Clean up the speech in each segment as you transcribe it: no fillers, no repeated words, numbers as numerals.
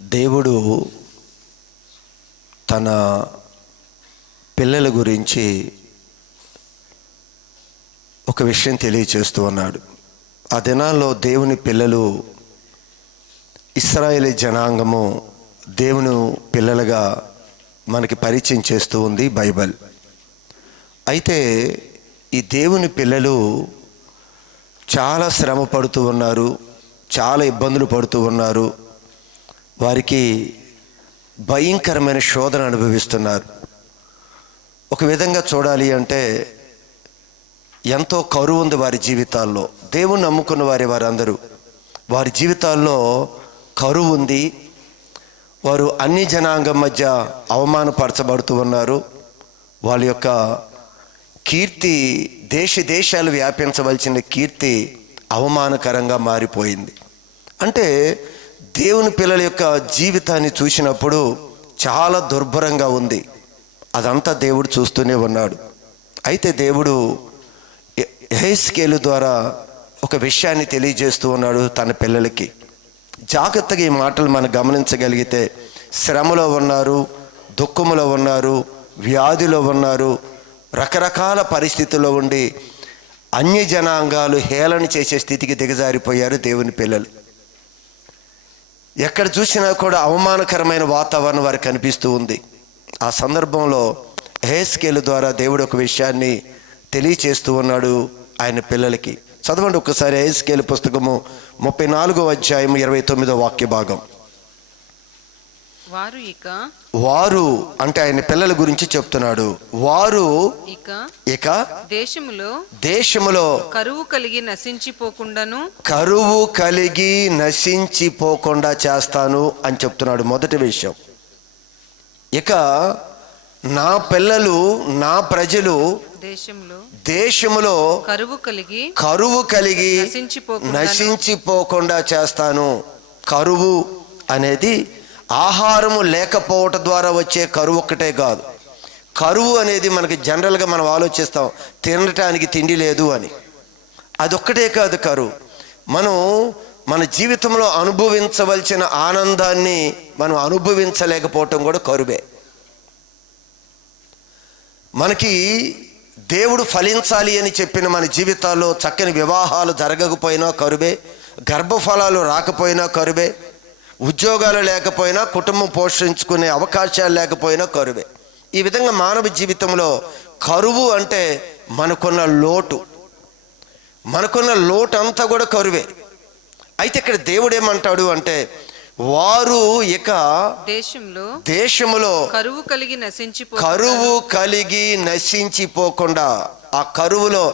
దేవుడు తన పిల్లల గురించి ఒక విషయం తెలియచేస్తూ ఉన్నాడు. ఆ దినాల్లో దేవుని పిల్లలు, ఇశ్రాయేలీ జనాంగము దేవుని పిల్లలుగా మనకి పరిచయం చేస్తూ ఉంది బైబిల్. అయితే ఈ దేవుని పిల్లలు చాలా శ్రమ పడుతూ ఉన్నారు, చాలా ఇబ్బందులు పడుతూ ఉన్నారు. వారికి భయంకరమైన శోధన అనుభవిస్తున్నారు. ఒక విధంగా చూడాలి అంటే ఎంతో కరువు ఉంది వారి జీవితాల్లో. దేవుణ్ణి నమ్ముకున్న వారందరూ వారి జీవితాల్లో కరువు ఉంది. వారు అన్ని జనాంగం మధ్య అవమానపరచబడుతూ ఉన్నారు. వాళ్ళ యొక్క కీర్తి దేశాలు వ్యాపించవలసిన కీర్తి అవమానకరంగా మారిపోయింది. అంటే దేవుని పిల్లల యొక్క జీవితాన్ని చూసినప్పుడు చాలా దుర్భరంగా ఉంది. అదంతా దేవుడు చూస్తూనే ఉన్నాడు. అయితే దేవుడు యెహెజ్కేలు ద్వారా ఒక విషయాన్ని తెలియజేస్తూ ఉన్నాడు తన పిల్లలకి. జాగ్రత్తగా ఈ మాటలు మనం గమనించగలిగితే, శ్రమలో ఉన్నారు, దుఃఖములో ఉన్నారు, వ్యాధిలో ఉన్నారు, రకరకాల పరిస్థితుల్లో ఉండి అన్య జనాంగాలు హేళన చేసే స్థితికి దిగజారిపోయారు దేవుని పిల్లలు. ఎక్కడ చూసినా కూడా అవమానకరమైన వాతావరణం వారికి కనిపిస్తూ ఉంది. ఆ సందర్భంలో యెహెజ్కేలు ద్వారా దేవుడు ఒక విషయాన్ని తెలియచేస్తూ ఉన్నాడు ఆయన పిల్లలకి. చదవండి ఒక్కసారి యెహెజ్కేలు పుస్తకము 34వ అధ్యాయం 29వ వాక్య భాగం. వారు అంటే ఆయన పిల్లల గురించి చెప్తున్నాడు. వారు ఇక దేశములో కరువు కలిగి నశించిపోకుండా చేస్తాను అని చెప్తున్నాడు. మొదటి విషయం, ఇక నా పిల్లలు, నా ప్రజలు దేశములో కరువు కలిగి నశించిపోకుండా చేస్తాను. కరువు అనేది ఆహారము లేకపోవటం ద్వారా వచ్చే కరువు ఒక్కటే కాదు. కరువు అనేది మనకి జనరల్గా మనం ఆలోచిస్తాం, తినటానికి తిండి లేదు అని. అదొక్కటే కాదు కరువు. మనం మన జీవితంలో అనుభవించవలసిన ఆనందాన్ని మనం అనుభవించలేకపోవటం కూడా కరువే. మనకి దేవుడు ఫలించాలి అని చెప్పిన మన జీవితాల్లో చక్కని వివాహాలు జరగకపోయినా కరువే, గర్భఫలాలు రాకపోయినా కరువే, ఉద్యోగాలు లేకపోయినా, కుటుంబం పోషించుకునే అవకాశాలు లేకపోయినా కరువే. ఈ విధంగా మానవ జీవితంలో కరువు అంటే మనకున్న లోటు అంతా కూడా కరువే. అయితే ఇక్కడ దేవుడు ఏమంటాడు అంటే, వారు ఇక దేశములో కరువు కలిగి నశించిపోకుండా, ఆ కరువులో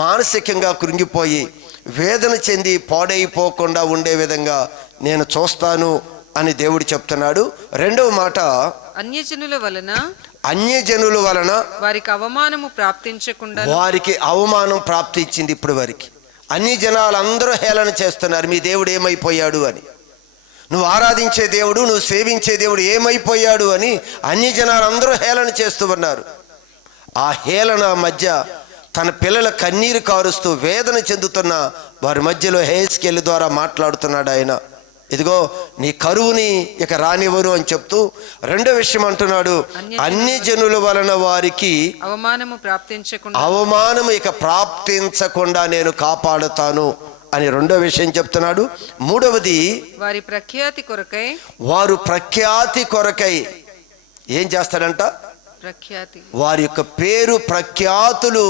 మానసికంగా కృంగిపోయి వేదన చెంది పాడైపోకుండా ఉండే విధంగా నేను చూస్తాను అని దేవుడు చెప్తున్నాడు. రెండవ మాట, అన్యజనుల వలన వారికి అవమానం ప్రాప్తించింది. ఇప్పుడు వారికి అన్ని జనాలు అందరూ హేళన చేస్తున్నారు, మీ దేవుడు ఏమైపోయాడు అని. నువ్వు ఆరాధించే దేవుడు, నువ్వు సేవించే దేవుడు ఏమైపోయాడు అని అన్ని జనాలు అందరూ హేళన చేస్తూ ఉన్నారు. ఆ హేళన మధ్య తన పిల్లల కన్నీరు కారుస్తూ వేదన చెందుతున్న వారి మధ్యలో యెహెజ్కేలు ద్వారా మాట్లాడుతున్నాడు ఆయన. ఇదిగో నీ కరువుని ఇక రానివ్వరు అని చెప్తూ రెండో విషయం అంటున్నాడు, అన్ని జనుల వలన వారికి అవమానము ఇక ప్రాప్తించకుండా నేను కాపాడుతాను అని రెండో విషయం చెప్తున్నాడు. మూడవది, వారు ప్రఖ్యాతి కొరకై ఏం చేస్తాడంట? వారి యొక్క పేరు ప్రఖ్యాతులు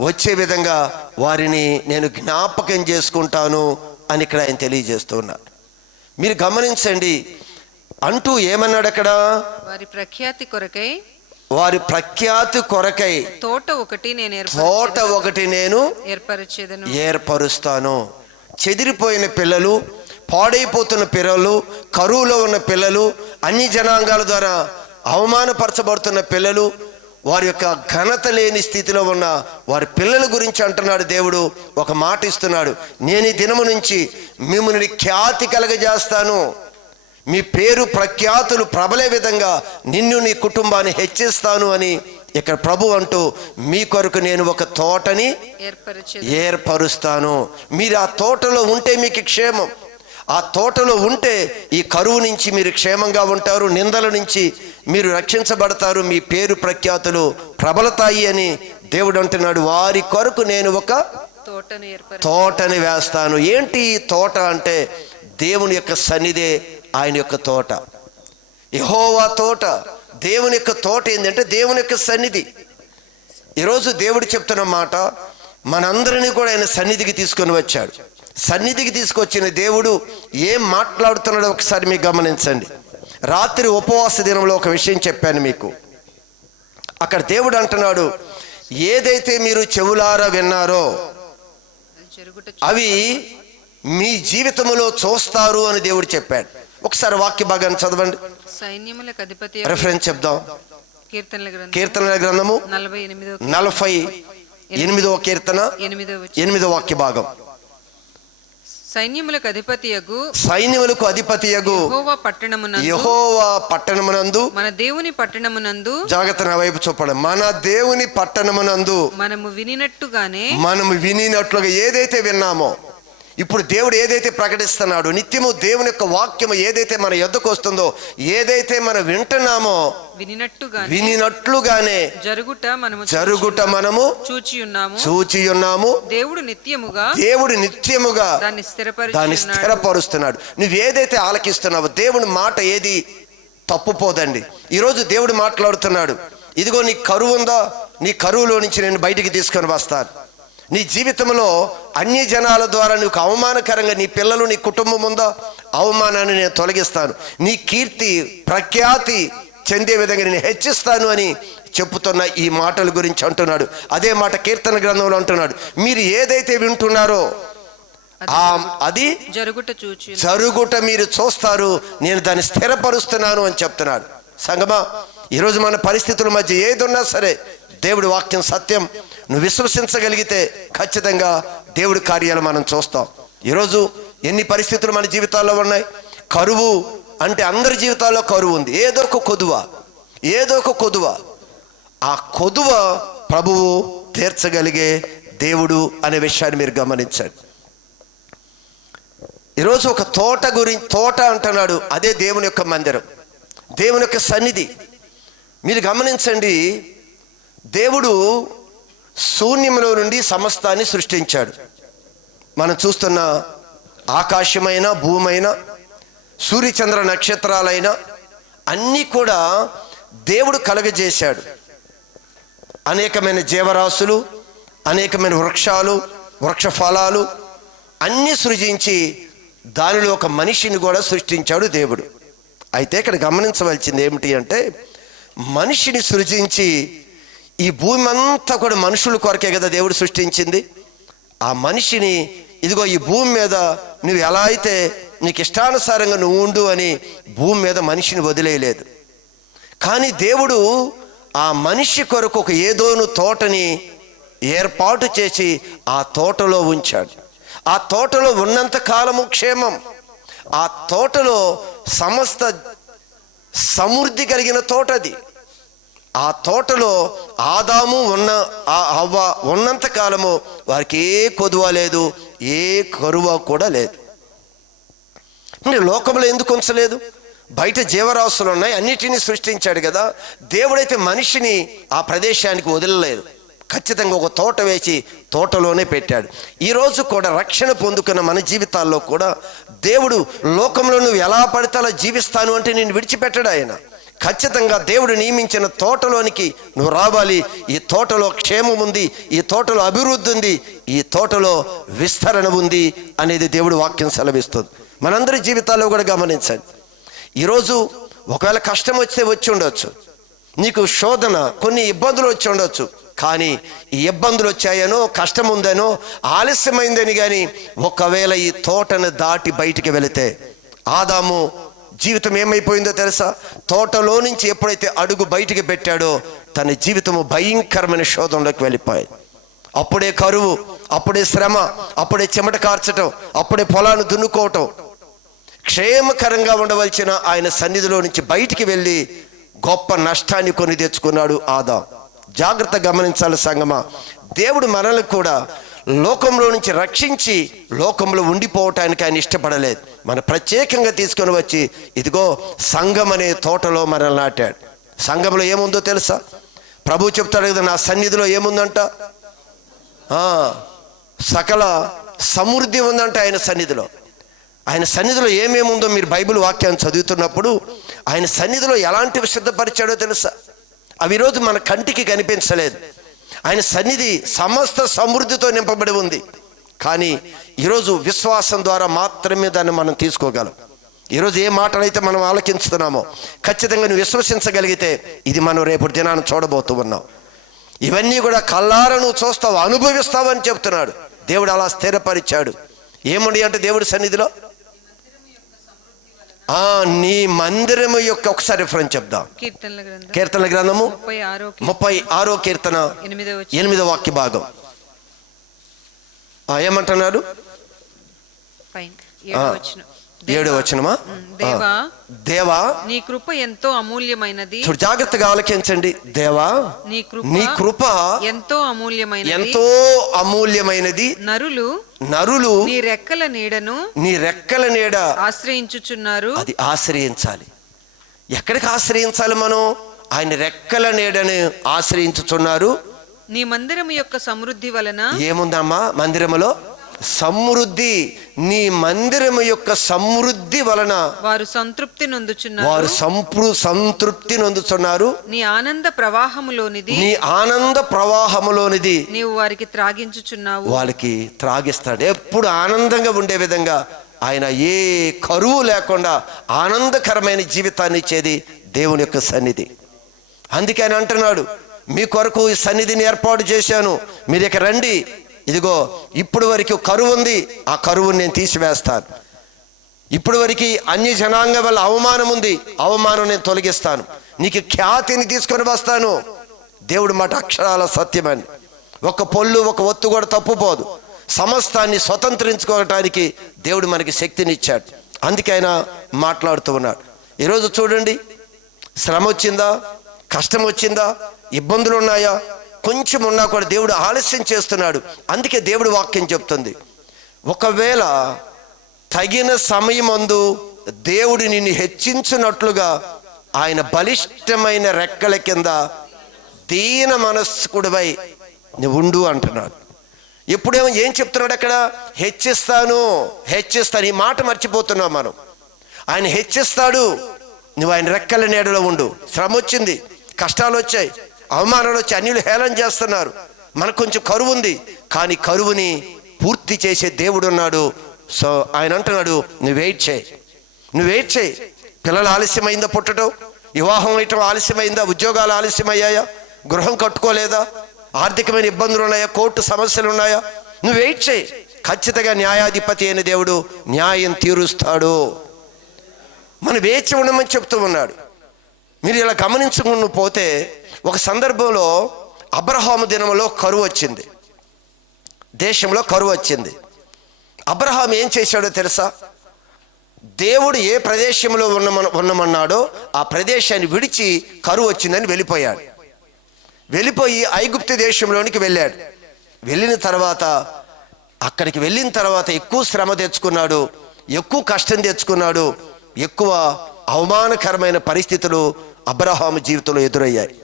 వచ్చే విధంగా వారిని నేను జ్ఞాపకం చేసుకుంటాను అని ఇక్కడ ఆయన తెలియజేస్తూ ఉన్నాడు. మీరు గమనించండి, అంటూ ఏమన్నాడు అక్కడ? వారి ప్రఖ్యాతి కొరకై తోట ఒకటి నేను ఏర్పరుస్తాను. చెదిరిపోయిన పిల్లలు, పాడైపోతున్న పిల్లలు, కరువులో ఉన్న పిల్లలు, అన్ని జనాంగాల ద్వారా అవమానపరచబడుతున్న పిల్లలు, వారి యొక్క ఘనత లేని స్థితిలో ఉన్న వారి పిల్లల గురించి అంటున్నాడు దేవుడు. ఒక మాట ఇస్తున్నాడు, నేను ఈ దినము నుంచి మిమ్మల్ని ఖ్యాతి కలగజేస్తాను, మీ పేరు ప్రఖ్యాతులు ప్రబలే విధంగా నిన్ను, నీ కుటుంబాన్ని హెచ్చిస్తాను అని ఇక్కడ ప్రభు అంటూ, మీ కొరకు నేను ఒక తోటని ఏర్పరుస్తాను. మీరు ఆ తోటలో ఉంటే మీకు క్షేమం, ఆ తోటలో ఉంటే ఈ కరువు నుంచి మీరు క్షేమంగా ఉంటారు, నిందల నుంచి మీరు రక్షించబడతారు, మీ పేరు ప్రఖ్యాతులు ప్రబలతాయి అని దేవుడు అంటున్నాడు. వారి కొరకు నేను ఒక తోటని వేస్తాను. ఏంటి ఈ తోట అంటే దేవుని యొక్క సన్నిధే ఆయన యొక్క తోట. యెహోవా తోట, దేవుని యొక్క తోట ఏంటంటే దేవుని యొక్క సన్నిధి. ఈరోజు దేవుడు చెప్తున్న మాట, మనందరినీ కూడా ఆయన సన్నిధికి తీసుకొని వచ్చాడు. సన్నిధికి తీసుకొచ్చిన దేవుడు ఏం మాట్లాడుతున్నాడో ఒకసారి మీకు గమనించండి. రాత్రి ఉపవాస దినంలో ఒక విషయం చెప్పాను మీకు. అక్కడ దేవుడు అంటున్నాడు, ఏదైతే మీరు చెవులారా విన్నారో అవి మీ జీవితంలో చూస్తారు అని దేవుడు చెప్పాడు. ఒకసారి వాక్య భాగాన్ని చదవండి. సైన్యములకు అధిపతి రెఫరెన్స్ చెప్దాం. కీర్తనల గ్రంథము 48వ కీర్తన 8వ వాక్య భాగం. సైన్యములకు అధిపతియగు యెహోవా పట్టణమునందు, మన దేవుని పట్టణమునందు, జాగ్రత్త నా వైపు చూపండి, మన దేవుని పట్టణమునందు మనము వినినట్లుగా ఏదైతే విన్నామో, ఇప్పుడు దేవుడు ఏదైతే ప్రకటిస్తున్నాడు, నిత్యము దేవుని యొక్క వాక్యము ఏదైతే మన యొద్దకు వస్తుందో, ఏదైతే మనం వింటున్నామో వినినట్లుగానే జరుగుట మనము చూచి ఉన్నాము. దేవుడు నిత్యముగా దాన్ని స్థిరపరుస్తున్నాడు. నువ్వు ఏదైతే ఆలకిస్తున్నావో దేవుని మాట ఏది తప్పుపోదండి. ఈరోజు దేవుడు మాట్లాడుతున్నాడు, ఇదిగో నీ కరువు ఉందా, నీ కరువులో నుంచి నేను బయటికి తీసుకొని వస్తాను. నీ జీవితంలో అన్య జనాల ద్వారా నీకు అవమానకరంగా నీ పిల్లలు, నీ కుటుంబం ఉందా, అవమానాన్ని నేను తొలగిస్తాను. నీ కీర్తి ప్రఖ్యాతి చెందే విధంగా నేను హెచ్చిస్తాను అని చెప్పుతున్న ఈ మాటల గురించి అంటున్నాడు. అదే మాట కీర్తన గ్రంథంలో అంటున్నాడు, మీరు ఏదైతే వింటున్నారో అది జరుగుట మీరు చూస్తారు, నేను దాన్ని స్థిరపరుస్తున్నాను అని చెప్తున్నాడు. సంగమా, ఈరోజు మన పరిస్థితుల మధ్య ఏది ఉన్నా సరే దేవుడి వాక్యం సత్యం. నువ్వు విశ్వసించగలిగితే ఖచ్చితంగా దేవుడి కార్యాలు మనం చూస్తాం. ఈరోజు ఎన్ని పరిస్థితులు మన జీవితాల్లో ఉన్నాయి. కరువు అంటే అందరి జీవితాల్లో కరువు ఉంది. ఏదో ఒక కొదువ. ఆ కొదువ ప్రభువు తీర్చగలిగే దేవుడు అనే విషయాన్ని మీరు గమనించండి. ఈరోజు ఒక తోట అంటున్నాడు, అదే దేవుని యొక్క మందిరం, దేవుని యొక్క సన్నిధి. మీరు గమనించండి, దేవుడు శూన్యంలో నుండి సమస్తాన్ని సృష్టించాడు. మనం చూస్తున్న ఆకాశమైన, భూమైన, సూర్యచంద్ర నక్షత్రాలైన అన్నీ కూడా దేవుడు కలగజేశాడు. అనేకమైన జీవరాశులు, అనేకమైన వృక్షాలు, వృక్ష ఫలాలు అన్నీ సృజించి దానిలో ఒక మనిషిని కూడా సృష్టించాడు దేవుడు. అయితే ఇక్కడ గమనించవలసింది ఏమిటి అంటే, మనిషిని సృజించి ఈ భూమి అంతా కూడా మనుషుల కొరకే కదా దేవుడు సృష్టించింది. ఆ మనిషిని ఇదిగో ఈ భూమి మీద నువ్వు ఎలా అయితే నీకు ఇష్టానుసారంగా నువ్వు ఉండు అని భూమి మీద మనిషిని వదిలేయలేదు. కానీ దేవుడు ఆ మనిషి కొరకు ఒక ఏదోను తోటని ఏర్పాటు చేసి ఆ తోటలో ఉంచాడు. ఆ తోటలో ఉన్నంత కాలము క్షేమం. ఆ తోటలో సమస్త సమృద్ధి కలిగిన తోటది. ఆ తోటలో ఆదాము హవ్వ ఉన్నంత కాలము వారికి ఏ కొదువ లేదు, ఏ కరువ కూడా లేదు. లోకంలో ఎందుకు ఉంచలేదు? బయట జీవరాశులు ఉన్నాయి, అన్నిటినీ సృష్టించాడు కదా. దేవుడైతే మనిషిని ఆ ప్రదేశానికి వదలలేదు, ఖచ్చితంగా ఒక తోట వేసి తోటలోనే పెట్టాడు. ఈరోజు కూడా రక్షణ పొందుకున్న మన జీవితాల్లో కూడా దేవుడు లోకంలో నువ్వు ఎలా పడితే అలా జీవిస్తాను అంటే నేను విడిచిపెట్టాడు. ఆయన ఖచ్చితంగా దేవుడు నియమించిన తోటలోనికి నువ్వు రావాలి. ఈ తోటలో క్షేమం ఉంది, ఈ తోటలో అభివృద్ధి ఉంది, ఈ తోటలో విస్తరణ ఉంది అనేది దేవుడు వాక్యం సెలవిస్తుంది. మనందరి జీవితాల్లో కూడా గమనించండి. ఈరోజు ఒకవేళ కష్టం వచ్చి ఉండొచ్చు, నీకు శోధన, కొన్ని ఇబ్బందులు వచ్చి ఉండొచ్చు. కానీ ఈ ఇబ్బందులు వచ్చాయనో, కష్టం ఉందనో, ఆలస్యమైందని కానీ ఒకవేళ ఈ తోటను దాటి బయటికి వెళితే, ఆదాము జీవితం ఏమైపోయిందో తెలుసా? తోటలో నుంచి ఎప్పుడైతే అడుగు బయటికి పెట్టాడో తన జీవితము భయంకరమైన శోధనలోకి వెళ్ళిపోయింది. అప్పుడే కరువు, అప్పుడే శ్రమ, అప్పుడే చెమట కార్చటం, అప్పుడే పొలాన్ని దున్నుకోవటం. క్షేమకరంగా ఉండవలసిన ఆయన సన్నిధిలో నుంచి బయటికి వెళ్ళి గొప్ప నష్టాన్ని కొని తెచ్చుకున్నాడు ఆదాం. జాగ్రత్త గమనించాలి సంగమా. దేవుడు మనల్ని కూడా లోకంలో నుంచి రక్షించి లోకంలో ఉండిపోవటానికి ఆయన ఇష్టపడలేదు. మన ప్రత్యేకంగా తీసుకొని వచ్చి ఇదిగో సంఘం అనే తోటలో మనల్ని నాటాడు. సంఘంలో ఏముందో తెలుసా? ప్రభు చెప్తాడు కదా, నా సన్నిధిలో ఏముందంట, సకల సమృద్ధి ఉందంట ఆయన సన్నిధిలో. ఆయన సన్నిధిలో ఏమేముందో మీరు బైబిల్ వాక్యాన్ని చదువుతున్నప్పుడు ఆయన సన్నిధిలో ఎలాంటివి సిద్ధపరిచాడో తెలుసా? అవి ఈరోజు మన కంటికి కనిపించలేదు. ఆయన సన్నిధి సమస్త సమృద్ధితో నింపబడి ఉంది. కానీ ఈరోజు విశ్వాసం ద్వారా మాత్రమే దాన్ని మనం తీసుకోగలం. ఈరోజు ఏ మాటలైతే మనం ఆలకించుతున్నామో ఖచ్చితంగా నువ్వు విశ్వసించగలిగితే ఇది మనం రేపటి దినాన్ని చూడబోతూ ఉన్నాం. ఇవన్నీ కూడా కళ్ళారా నువ్వు చూస్తావు, అనుభవిస్తావు అని చెప్తున్నాడు. దేవుడు అలా స్థిరపరిచాడు. ఏముండి అంటే దేవుడి సన్నిధిలో నీ మందిరము యొక్క ఒకసారి రిఫరెన్స్ చెప్దాం. కీర్తనల గ్రంథము 36వ కీర్తన 8వ వాక్య భాగం ఏమంటున్నాడు? 7వ వచనమా? దేవా నీ కృప ఎంతో అమూల్యమైనది. జాగ్రత్తగా ఆలకించండి. దేవా నీ కృప ఎంతో అమూల్యమైనది. నరులు నీ రెక్కల నీడ ఆశ్రయించుచున్నారు. అది ఆశ్రయించాలి. ఎక్కడికి ఆశ్రయించాలి మనం? ఆయన రెక్కల నీడను ఆశ్రయించుచున్నారు. నీ మందిరము యొక్క సమృద్ధి వలన ఏముందమ్మా? మందిరములో సమృద్ధి. నీ మందిరము యొక్క సమృద్ధి వలన వారు సంతృప్తి నొందుచున్నారు. నీ ఆనంద ప్రవాహములోనిది నీవు వారికి త్రాగించుచున్నావు. వాళ్ళకి త్రాగిస్తాడు. ఎప్పుడు ఆనందంగా ఉండే విధంగా ఆయన ఏ కరువు లేకుండా ఆనందకరమైన జీవితాన్ని ఇచ్చేది దేవుని యొక్క సన్నిధి. అందుకే ఆయన అంటున్నాడు, మీ కొరకు ఈ సన్నిధిని ఏర్పాటు చేశాను, మీరు ఇక రండి. ఇదిగో ఇప్పుడు వరకు కరువు ఉంది, ఆ కరువుని నేను తీసివేస్తాను. ఇప్పుడు వరకు అన్య జనాంగం వల్ల అవమానం ఉంది, అవమానం నేను తొలగిస్తాను. నీకు ఖ్యాతిని తీసుకొని వస్తాను. దేవుడు మాట అక్షరాల సత్యమని. ఒక పొల్లు ఒక ఒత్తు కూడా తప్పుపోదు. సమస్తాన్ని స్వతంత్రించుకోవటానికి దేవుడు మనకి శక్తిని ఇచ్చాడు. అందుకే ఆయన మాట్లాడుతూ ఉన్నాడు. ఈరోజు చూడండి, శ్రమ వచ్చిందా, కష్టం వచ్చిందా, ఇబ్బందులు ఉన్నాయా, కొంచెం ఉన్నా కూడా దేవుడు ఆలస్యం చేస్తున్నాడు. అందుకే దేవుడు వాక్యం చెప్తుంది, ఒకవేళ తగిన సమయమందు దేవుడు నిన్ను హెచ్చించినట్లుగా ఆయన బలిష్టమైన రెక్కల కింద దీన మనస్కుడివై నువ్వు ఉండు అంటున్నాడు. ఎప్పుడేమో ఏం చెప్తున్నాడు అక్కడ? హెచ్చిస్తాను. ఈ మాట మర్చిపోతున్నాం మనం. ఆయన హెచ్చిస్తాడు. నువ్వు ఆయన రెక్కల నీడలో ఉండు. శ్రమ వచ్చింది, కష్టాలు వచ్చాయి, అవమానాలు వచ్చి అన్యులు హేళన చేస్తున్నారు, మనకు కొంచెం కరువు ఉంది, కానీ కరువుని పూర్తి చేసే దేవుడు ఉన్నాడు. సో ఆయన అంటున్నాడు, నువ్వు వెయిట్ చేయి. పిల్లలు ఆలస్యమైందా పుట్టడం? వివాహం అయ్యటం ఆలస్యమైందా? ఉద్యోగాలు ఆలస్యమయ్యాయా? గృహం కట్టుకోలేదా? ఆర్థికమైన ఇబ్బందులు ఉన్నాయా? కోర్టు సమస్యలు ఉన్నాయా? నువ్వు వెయిట్ చేయి. ఖచ్చితంగా న్యాయాధిపతి అయిన దేవుడు న్యాయం తీరుస్తాడు. మనం వేచి ఉండమని చెప్తూ ఉన్నాడు. మీరు ఇలా గమనించుకుని పోతే ఒక సందర్భంలో అబ్రహాము దినంలో కరువు వచ్చింది, దేశంలో కరువు వచ్చింది. అబ్రహాం ఏం చేశాడో తెలుసా? దేవుడు ఏ ప్రదేశంలో ఉన్నమన్నాడో ఆ ప్రదేశాన్ని విడిచి కరువు వచ్చిందని వెళ్ళిపోయి ఐగుప్తు దేశంలోనికి వెళ్ళాడు. అక్కడికి వెళ్ళిన తర్వాత ఎక్కువ శ్రమ తెచ్చుకున్నాడు, ఎక్కువ కష్టం తెచ్చుకున్నాడు, ఎక్కువ అవమానకరమైన పరిస్థితులు అబ్రహాము జీవితంలో ఎదురయ్యాయి.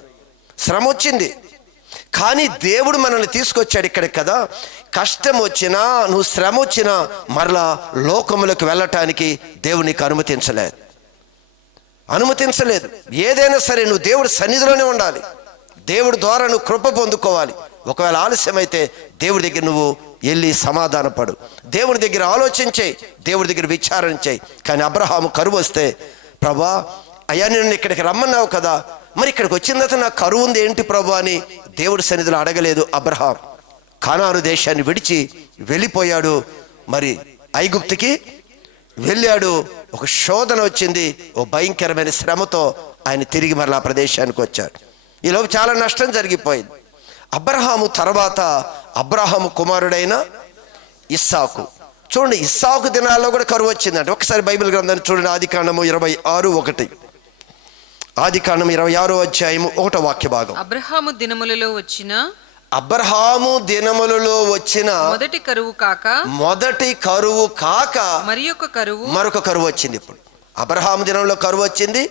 శ్రమ వచ్చింది, కానీ దేవుడు మనల్ని తీసుకొచ్చాడు ఇక్కడికి కదా. కష్టం వచ్చినా, నువ్వు శ్రమ వచ్చినా మరలా లోకములకు వెళ్ళటానికి దేవుడు నీకు అనుమతించలేదు. ఏదైనా సరే నువ్వు దేవుడి సన్నిధిలోనే ఉండాలి. దేవుడి ద్వారా నువ్వు కృప పొందుకోవాలి. ఒకవేళ ఆలస్యమైతే దేవుడి దగ్గర నువ్వు వెళ్ళి సమాధానపడు, దేవుడి దగ్గర ఆలోచించేయి, దేవుడి దగ్గర విచారణ చేయి. కానీ అబ్రహాము కరువు వస్తే, ప్రభా అయ్యా నేను ఇక్కడికి రమ్మన్నావు కదా, మరి ఇక్కడికి వచ్చిన తర్వాత నాకు కరువు ఉంది ఏంటి ప్రభు అని దేవుడి సన్నిధిలో అడగలేదు అబ్రహాం. కానాను దేశాన్ని విడిచి వెళ్ళిపోయాడు. మరి ఐగుప్తుకి వెళ్ళాడు. ఒక శోధన వచ్చింది, ఓ భయంకరమైన శ్రమతో ఆయన తిరిగి మరలా ప్రదేశానికి వచ్చాడు. ఈలోపు చాలా నష్టం జరిగిపోయింది. అబ్రహాము తర్వాత అబ్రహాము కుమారుడైన ఇస్సాకు. చూడండి, ఇస్సాకు దినాల్లో కూడా కరువు వచ్చిందంటే. ఒకసారి బైబిల్ గ్రంథాన్ని చూడండి, ఆదికాండము 26:1. ఆదికాండం 26వ అధ్యాయము 1వ వాక్య భాగం. అబ్రహాము దినములలో వచ్చిన అబ్రహాము దినములలో వచ్చిన మొదటి కరువు కాక మొదటి కరువు కాక మరొక కరువు వచ్చింది. ఇప్పుడు అబ్రహాము దినంలో కరువు వచ్చింది.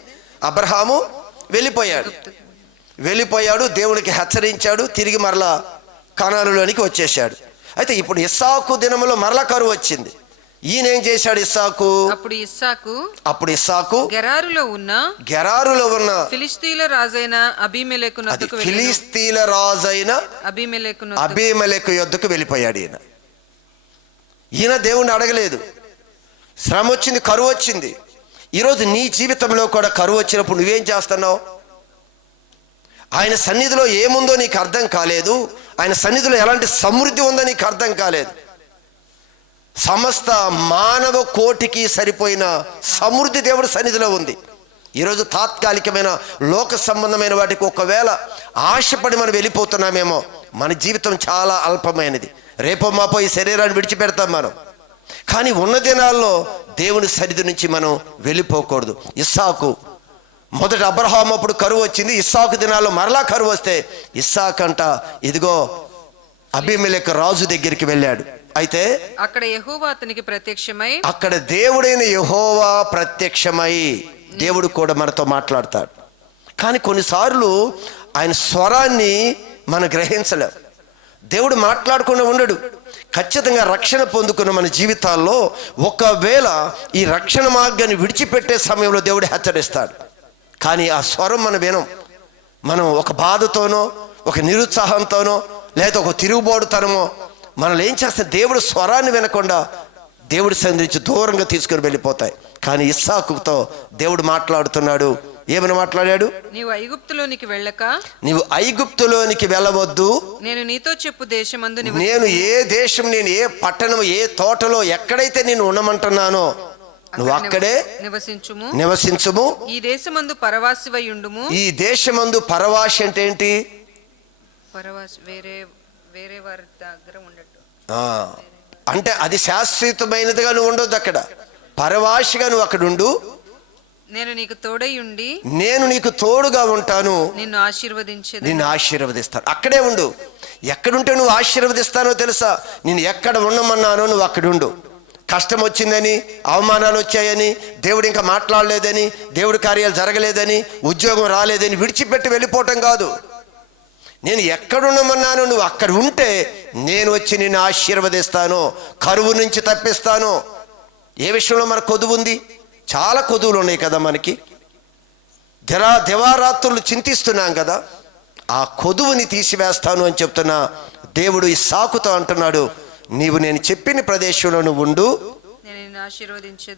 అబ్రహాము వెళ్ళిపోయాడు, దేవునికి హెచ్చరించాడు, తిరిగి మరలా కనానులోనికి వచ్చేసాడు. అయితే ఇప్పుడు ఇస్సాకు దినములో మరలా కరువు వచ్చింది. ఈయన ఏం చేశాడు? అప్పుడు ఇస్సాకు గెరారులో ఉన్న ఫిలిస్తీన్ల రాజైన అబీమెలెకు యొద్దకు వెళ్ళిపోయాడు. ఈయన దేవుణ్ణి అడగలేదు. శ్రమ వచ్చింది, కరువు వచ్చింది. ఈరోజు నీ జీవితంలో కూడా కరువు వచ్చినప్పుడు నువ్వేం చేస్తున్నావు? ఆయన సన్నిధిలో ఏముందో నీకు అర్థం కాలేదు. ఆయన సన్నిధిలో ఎలాంటి సమృద్ధి ఉందో నీకు అర్థం కాలేదు. సమస్త మానవ కోటికి సరిపోయిన సమృద్ధి దేవుడి సన్నిధిలో ఉంది. ఈరోజు తాత్కాలికమైన లోక సంబంధమైన వాటికి ఒకవేళ ఆశపడి మనం వెళ్ళిపోతున్నామేమో. మన జీవితం చాలా అల్పమైనది. రేపో మాపో ఈ శరీరాన్ని విడిచిపెడతాం మనం. కానీ ఉన్న దినాల్లో దేవుని సన్నిధి నుంచి మనం వెళ్ళిపోకూడదు. ఇస్సాకు మొదట అబ్రహాము అప్పుడు కరువు వచ్చింది. ఇస్సాకు దినాల్లో మరలా కరువు వస్తే ఇస్సాకు అంట ఇదిగో అబీమెలెకు రాజు దగ్గరికి వెళ్ళాడు. అయితే అక్కడ యెహోవా అతనికి ప్రత్యక్షమై, అక్కడ దేవుడైన యెహోవా ప్రత్యక్షమై, దేవుడు కూడా మనతో మాట్లాడతాడు. కానీ కొన్నిసార్లు ఆయన స్వరాన్ని మనం గ్రహించలేం. దేవుడు మాట్లాడకుండా ఉండడు. ఖచ్చితంగా రక్షణ పొందుకున్న మన జీవితాల్లో ఒకవేళ ఈ రక్షణ మార్గాన్ని విడిచిపెట్టే సమయంలో దేవుడు హెచ్చరిస్తాడు. కానీ ఆ స్వరం మనం వినం. మనం ఒక బాధతోనో, ఒక నిరుత్సాహంతోనో, లేదా ఒక తిరుగుబాటుతనమో మనల్ని ఏం చేస్తే దేవుడు స్వరాన్ని వినకుండా దేవుడి సన్నిధి నుంచి దూరంగా తీసుకుని వెళ్ళిపోతాయి. కానీ ఇస్సాకుతో దేవుడు మాట్లాడుతున్నాడు. ఏమని మాట్లాడాడు? నీవు ఐగుప్తులోనికి వెళ్ళవద్దు. నేను నీతో చెప్పు దేశమందు నేను ఏ దేశం, నేను ఏ పట్టణం, ఏ తోటలో ఎక్కడైతే నేను ఉండమంటున్నానో నువ్వు అక్కడే నివసించుము. ఈ దేశమందు పరవాసివై ఉండుము. ఈ దేశమందు పరవాసి అంటే ఏంటి? పరవాసి వేరే వారి దగ్గర ఉండట్టు అంటే అది శాశ్వతమైనదిగా నువ్వు ఉండొద్దు. అక్కడ పరవాసిగా నువ్వు అక్కడ ఉండు. నేను నీకు తోడై ఉండి నేను నీకు తోడుగా ఉంటాను, నిన్ను ఆశీర్వదిస్తాను. అక్కడే ఉండు. ఎక్కడుంటే నువ్వు ఆశీర్వదిస్తానో తెలుసా? నేను ఎక్కడ ఉండమన్నానో నువ్వు అక్కడ ఉండు. కష్టం వచ్చిందని, అవమానాలు వచ్చాయని, దేవుడు ఇంకా మాట్లాడలేదని, దేవుడి కార్యాలు జరగలేదని, ఉద్యోగం రాలేదని విడిచిపెట్టి వెళ్ళిపోవటం కాదు. నేను ఎక్కడున్నామన్నాను నువ్వు అక్కడ ఉంటే నేను వచ్చి నిన్ను ఆశీర్వదిస్తాను, కరువు నుంచి తప్పిస్తాను. ఏ విషయంలో మన కొదువు ఉంది? చాలా కొదువులు ఉన్నాయి కదా మనకి. దివారాత్రులు చింతిస్తున్నాం కదా. ఆ కొదువుని తీసివేస్తాను అని చెప్తున్నా దేవుడు ఇస్సాకుతో అంటున్నాడు, నీవు నేను చెప్పిన ప్రదేశంలో నువ్వు ఉండు,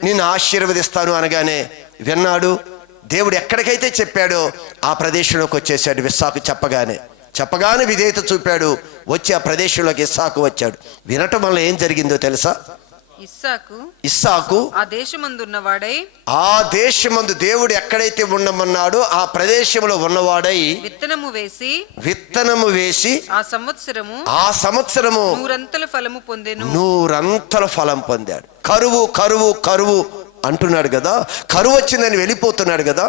నిన్ను ఆశీర్వదిస్తాను అనగానే విన్నాడు. దేవుడు ఎక్కడికైతే చెప్పాడో ఆ ప్రదేశంలోకి వచ్చేసాడు. ఇస్సాకు చెప్పగానే విధేయత చూపాడు. వచ్చి ఆ ప్రదేశంలోకి ఇస్సాకు వచ్చాడు. వినటం వల్ల ఏం జరిగిందో తెలుసా? ఇస్సాకు ఆ దేశమందు దేవుడు ఎక్కడైతే ఉండమన్నాడో ఆ ప్రదేశంలో ఉన్నవాడై విత్తనము వేసి ఆ సంవత్సరము 100 ఫలం పొందాడు. కరువు అంటున్నాడు కదా. కరువు వచ్చిందని వెళ్ళిపోతున్నాడు కదా.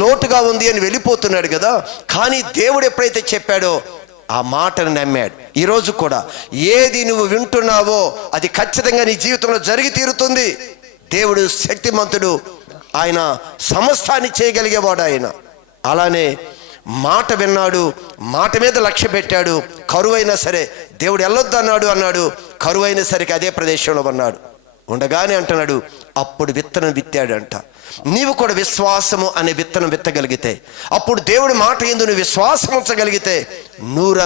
లోటుగా ఉంది అని వెళ్ళిపోతున్నాడు కదా. కానీ దేవుడు ఎప్పుడైతే చెప్పాడో ఆ మాటను నమ్మాడు. ఈరోజు కూడా ఏది నువ్వు వింటున్నావో అది ఖచ్చితంగా నీ జీవితంలో జరిగి తీరుతుంది. దేవుడు శక్తిమంతుడు. ఆయన సమస్తాన్ని చేయగలిగేవాడు. ఆయన అలానే మాట విన్నాడు, మాట మీద లక్ష్య పెట్టాడు. కరువైనా సరే దేవుడు వెళ్ళొద్దు అన్నాడు. కరువైన సరికి అదే ప్రదేశంలో ఉన్నాడు. ఉండగానే అంటున్నాడు, అప్పుడు విత్తనం విత్తాడంట. నీవు కూడా విశ్వాసము అనే విత్తనం విత్తగలిగితే, అప్పుడు దేవుడి మాట యందు నువ్వు విశ్వాసం ఉంచగలిగితే 100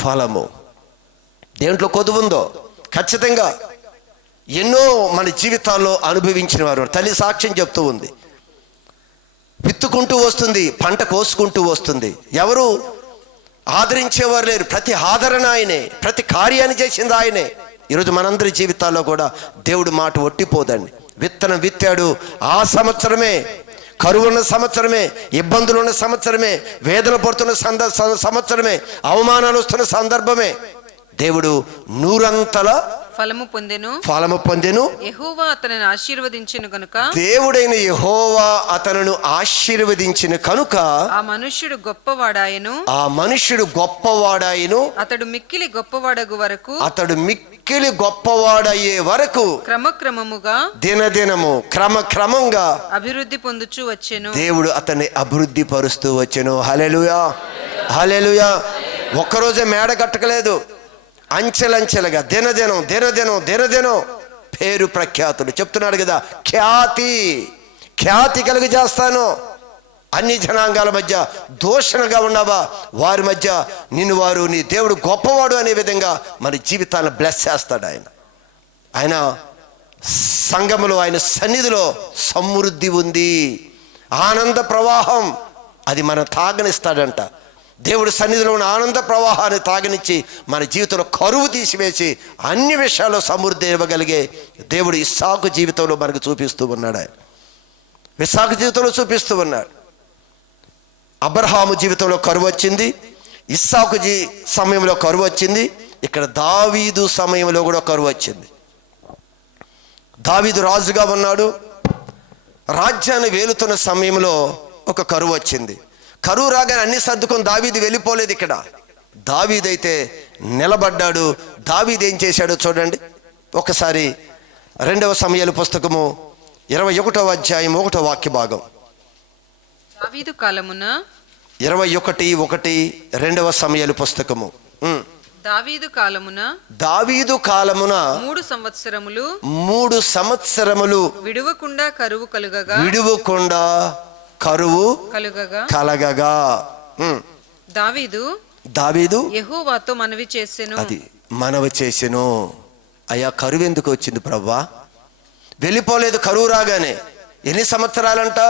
ఫలము. దేంట్లో కొదువు ఉందో ఖచ్చితంగా ఎన్నో మన జీవితాల్లో అనుభవించిన వారు. తల్లి సాక్ష్యం చెప్తూ ఉంది. విత్తుకుంటూ వస్తుంది, పంట కోసుకుంటూ వస్తుంది. ఎవరు ఆదరించేవారు లేరు. ప్రతి ఆదరణ ఆయనే, ప్రతి కార్యాన్ని చేసింది ఆయనే. ఈరోజు మనందరి జీవితాల్లో కూడా దేవుడి మాట ఒట్టిపోదండి. విత్తనం విత్తాడు. ఆ సంవత్సరమే, కరువున్న సంవత్సరమే, ఇబ్బందులున్న సంవత్సరమే, వేదన పడుతున్న సంవత్సరమే, అవమానాలు వస్తున్న సందర్భమే దేవుడు 100 ఫలము పొందెను. యెహోవా అతనిని ఆశీర్వదించెను గనుక దేవుడైన యెహోవా అతనును ఆశీర్వదించిన కనుక ఆ మనుష్యుడు గొప్పవాడాయను. అతడు మిక్కిలి గొప్పవాడగు వరకు అతడు మిక్కిలి గొప్పవాడయ్యే వరకు క్రమక్రమముగా దినదినము క్రమంగా అభివృద్ధి పొందుచూ వచ్చెను. దేవుడు అతన్ని అభివృద్ధి పరుస్తూ వచ్చెను. హల్లెలూయా, హల్లెలూయా. ఒక్కరోజే మేడ కట్టకలేదు, అంచెలంచెలుగా దినదినం పేరు ప్రఖ్యాతులు చెప్తున్నాడు కదా. ఖ్యాతి కలుగు చేస్తాను. అన్ని జనాంగాల మధ్య దూషణగా ఉన్నావా, వారి మధ్య వారు నీ దేవుడు గొప్పవాడు అనే విధంగా మన జీవితాలను బ్లెస్ చేస్తాడు ఆయన సంఘములో, ఆయన సన్నిధిలో సమృద్ధి ఉంది, ఆనంద ప్రవాహం. అది మనం తాగనిస్తాడంట. దేవుడు సన్నిధిలో ఉన్న ఆనంద ప్రవాహాన్ని తాగనిచ్చి మన జీవితంలో కరువు తీసివేసి అన్ని విషయాల్లో సమృద్ధి ఇవ్వగలిగే దేవుడు ఇస్సాకు జీవితంలో మనకు చూపిస్తూ ఉన్నాడు. ఇస్సాకు జీవితంలో చూపిస్తూ ఉన్నాడు. అబ్రహాము జీవితంలో కరువు వచ్చింది, ఇస్సాకు సమయంలో కరువు వచ్చింది, ఇక్కడ దావీదు సమయంలో కూడా కరువు వచ్చింది. దావీదు రాజుగా ఉన్నాడు, రాజ్యాన్ని వేలుతున్న సమయంలో ఒక కరువు వచ్చింది. కరువు రాగానే అన్ని సర్దుకొని దావీదు వెళ్ళిపోలేదు. ఇక్కడ దావీదైతే నిలబడ్డాడు. దావీదు ఏం చేశాడో చూడండి ఒకసారి. 2వ సమూయేలు పుస్తకము 21వ అధ్యాయం 1వ వాక్య భాగం. దావీదు కాలమున 21:1 2వ సమూయేలు పుస్తకము. దావీదు కాలమున 3 సంవత్సరములు విడువకుండా కరువు కలగగా దావీదు యెహోవాతో మనవి చేసెను. అది మనవి చేసెను. అయ్యా, కరువు ఎందుకు వచ్చింది ప్రభువా? వెళ్ళిపోలేదు కరువు రాగానే. ఎన్ని సంవత్సరాలంట?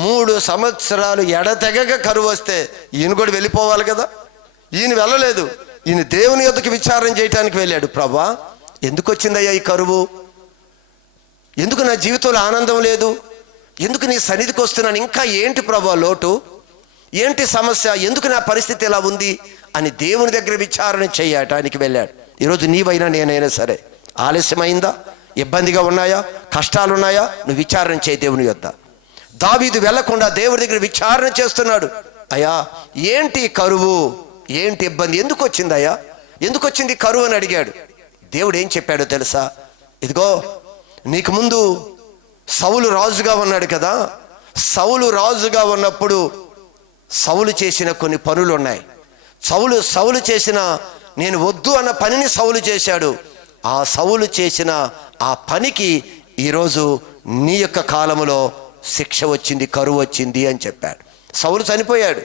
3 సంవత్సరాలు ఎడతెగక కరువు వస్తే ఈయన కూడా వెళ్ళిపోవాలి కదా. ఈయన వెళ్ళలేదు, ఈయన దేవుని యొద్దకు విచారణ చేయటానికి వెళ్ళాడు. ప్రభువా, ఎందుకు వచ్చిందయ్యా ఈ కరువు? ఎందుకు నా జీవితంలో ఆనందం లేదు? ఎందుకు నీ సన్నిధికి వస్తున్నాను? ఇంకా ఏంటి ప్రభువా లోటు? ఏంటి సమస్య? ఎందుకు నా పరిస్థితి ఎలా ఉంది అని దేవుని దగ్గర విచారణ చేయటానికి వెళ్ళాడు. ఈరోజు నీవైనా నేనైనా సరే, ఆలస్యమైందా, ఇబ్బందిగా ఉన్నాయా, కష్టాలున్నాయా, నువ్వు విచారణ చేయి దేవుని యొద్ద. దావీదు వెళ్లకుండా దేవుడి దగ్గర విచారణ చేస్తున్నాడు. అయ్యా, ఏంటి కరువు, ఏంటి ఇబ్బంది, ఎందుకు వచ్చిందయ్యా, ఎందుకు వచ్చింది కరువు అని అడిగాడు. దేవుడు ఏం చెప్పాడో తెలుసా? ఇదిగో, నీకు ముందు సౌలు రాజుగా ఉన్నాడు కదా. సౌలు రాజుగా ఉన్నప్పుడు సౌలు చేసిన కొన్ని పనులు ఉన్నాయి. సౌలు చేసిన, నేను వద్దు అన్న పనిని సౌలు చేశాడు. ఆ సౌలు చేసిన ఆ పనికి ఈరోజు నీ యొక్క కాలములో శిక్ష వచ్చింది, కరువు వచ్చింది అని చెప్పాడు. సౌలు చనిపోయాడు.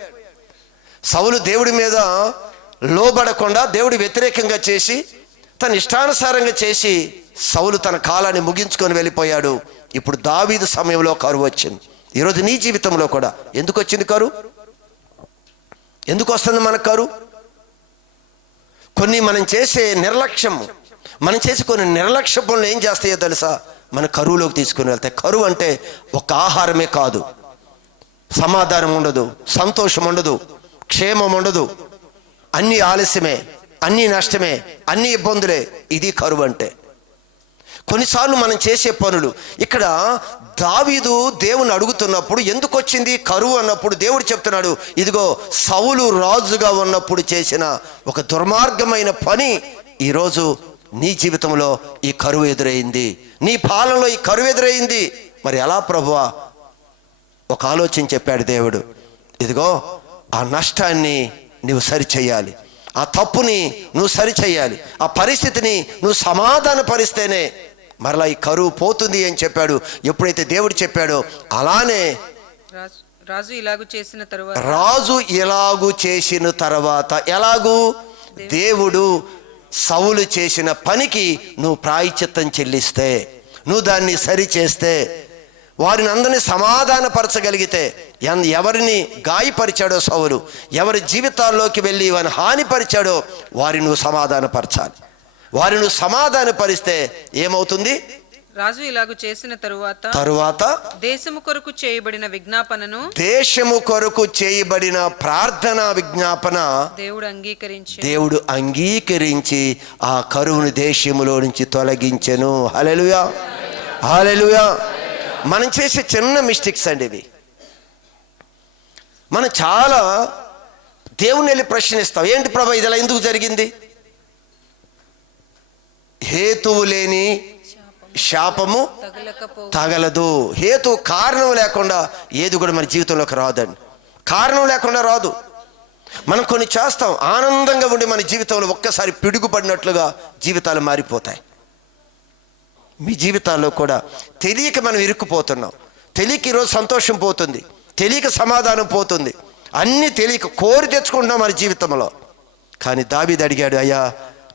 సౌలు దేవుడి మీద లోబడకుండా దేవుడి వ్యతిరేకంగా చేసి తన ఇష్టానుసారంగా చేసి సౌలు తన కాలాన్ని ముగించుకొని వెళ్ళిపోయాడు. ఇప్పుడు దావీదు సమయంలో కరువు వచ్చింది. ఈరోజు నీ జీవితంలో కూడా ఎందుకు వచ్చింది కరువు? ఎందుకు వస్తుంది మనకు కరువు? మనం చేసే కొన్ని నిర్లక్ష్య పనులు ఏం చేస్తాయో తెలుసా? మన కరువులోకి తీసుకుని వెళ్తాయి. కరువు అంటే ఒక ఆహారమే కాదు, సమాధానం ఉండదు, సంతోషం ఉండదు, క్షేమం ఉండదు, అన్నీ ఆలస్యమే, అన్నీ నష్టమే, అన్నీ ఇబ్బందులే. ఇది కరువు అంటే. కొన్నిసార్లు మనం చేసే పనులు, ఇక్కడ దావీదు దేవుని అడుగుతున్నప్పుడు ఎందుకు వచ్చింది కరువు అన్నప్పుడు దేవుడు చెప్తున్నాడు, ఇదిగో సౌలు రాజుగా ఉన్నప్పుడు చేసిన ఒక దుర్మార్గమైన పని ఈరోజు నీ జీవితంలో ఈ కరువు ఎదురైంది, నీ పాలనలో ఈ కరువు ఎదురైంది. మరి ఎలా ప్రభువా? ఒక ఆలోచన చెప్పాడు దేవుడు. ఇదిగో, ఆ నష్టాన్ని నువ్వు సరిచేయాలి, ఆ తప్పుని నువ్వు సరిచేయాలి, ఆ పరిస్థితిని నువ్వు సమాధానపరిస్తేనే మరలా ఈ కరువు పోతుంది అని చెప్పాడు. ఎప్పుడైతే దేవుడు చెప్పాడో అలానే రాజు ఇలాగు చేసిన తర్వాత ఎలాగూ దేవుడు సౌలు చేసిన పనికి నువ్వు ప్రాయశ్చిత్తం చెల్లిస్తే, నువ్వు దాన్ని సరి చేస్తే, వారిని అందరినీ సమాధానపరచగలిగితే, ఎవరిని గాయపరిచాడో సౌలు, ఎవరి జీవితాల్లోకి వెళ్ళి వారిని హానిపరిచాడో వారిని నువ్వు సమాధానపరచాలి. వారిని నువ్వు సమాధానపరిస్తే ఏమవుతుంది? రాజు ఇలాగు చేసిన తరువాత దేశము కొరకు చేయబడిన విజ్ఞాపనను దేశము కొరకు చేయబడిన ప్రార్థనా విజ్ఞాపన దేవుడు అంగీకరించి ఆ కరువును దేశములో నుంచి తొలగించెను. హల్లెలూయా, హల్లెలూయా. మనం చేసే చిన్న మిస్టేక్స్ అండి ఇవి. మనం చాలా దేవుని వెళ్ళి ప్రశ్నిస్తాం, ఏంటి ప్రభా ఇది ఇలా ఎందుకు జరిగింది? హేతువు లేని శాపము తగలదు. హేతు కారణం లేకుండా ఏది కూడా మన జీవితంలోకి రాదండి. కారణం లేకుండా రాదు. మనం కొన్ని చేస్తాం, ఆనందంగా ఉండి మన జీవితంలో ఒక్కసారి పిడుగుపడినట్లుగా జీవితాలు మారిపోతాయి. మీ జీవితాల్లో కూడా తెలియక మనం ఇరుక్కుపోతున్నాం. తెలియక ఈరోజు సంతోషం పోతుంది, తెలియక సమాధానం పోతుంది, అన్నీ తెలియక కోరి తెచ్చుకుంటున్నాం మన జీవితంలో. కానీ దావీదు అడిగాడు, అయ్యా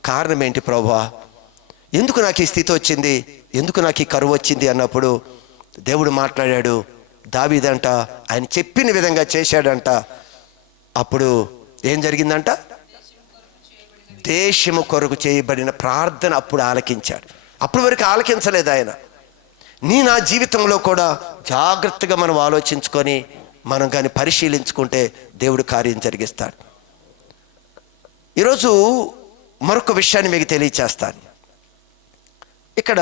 కారణం ఏంటి ప్రభువా? ఎందుకు నాకు ఈ స్థితి వచ్చింది, ఎందుకు నాకు ఈ కరువు వచ్చింది అన్నప్పుడు దేవుడు మాట్లాడాడు. దావీదంట ఆయన చెప్పిన విధంగా చేశాడంట. అప్పుడు ఏం జరిగిందంట? దేశము కొరకు చేయబడిన ప్రార్థన అప్పుడు ఆలకించాడు. అప్పటి వరకు ఆలకించలేదు ఆయన. నా జీవితంలో కూడా జాగ్రత్తగా మనం ఆలోచించుకొని మనం కానీ పరిశీలించుకుంటే దేవుడు కార్యం జరిగిస్తాడు. ఈరోజు మరొక విషయాన్ని మీకు తెలియచేస్తాను. ఇక్కడ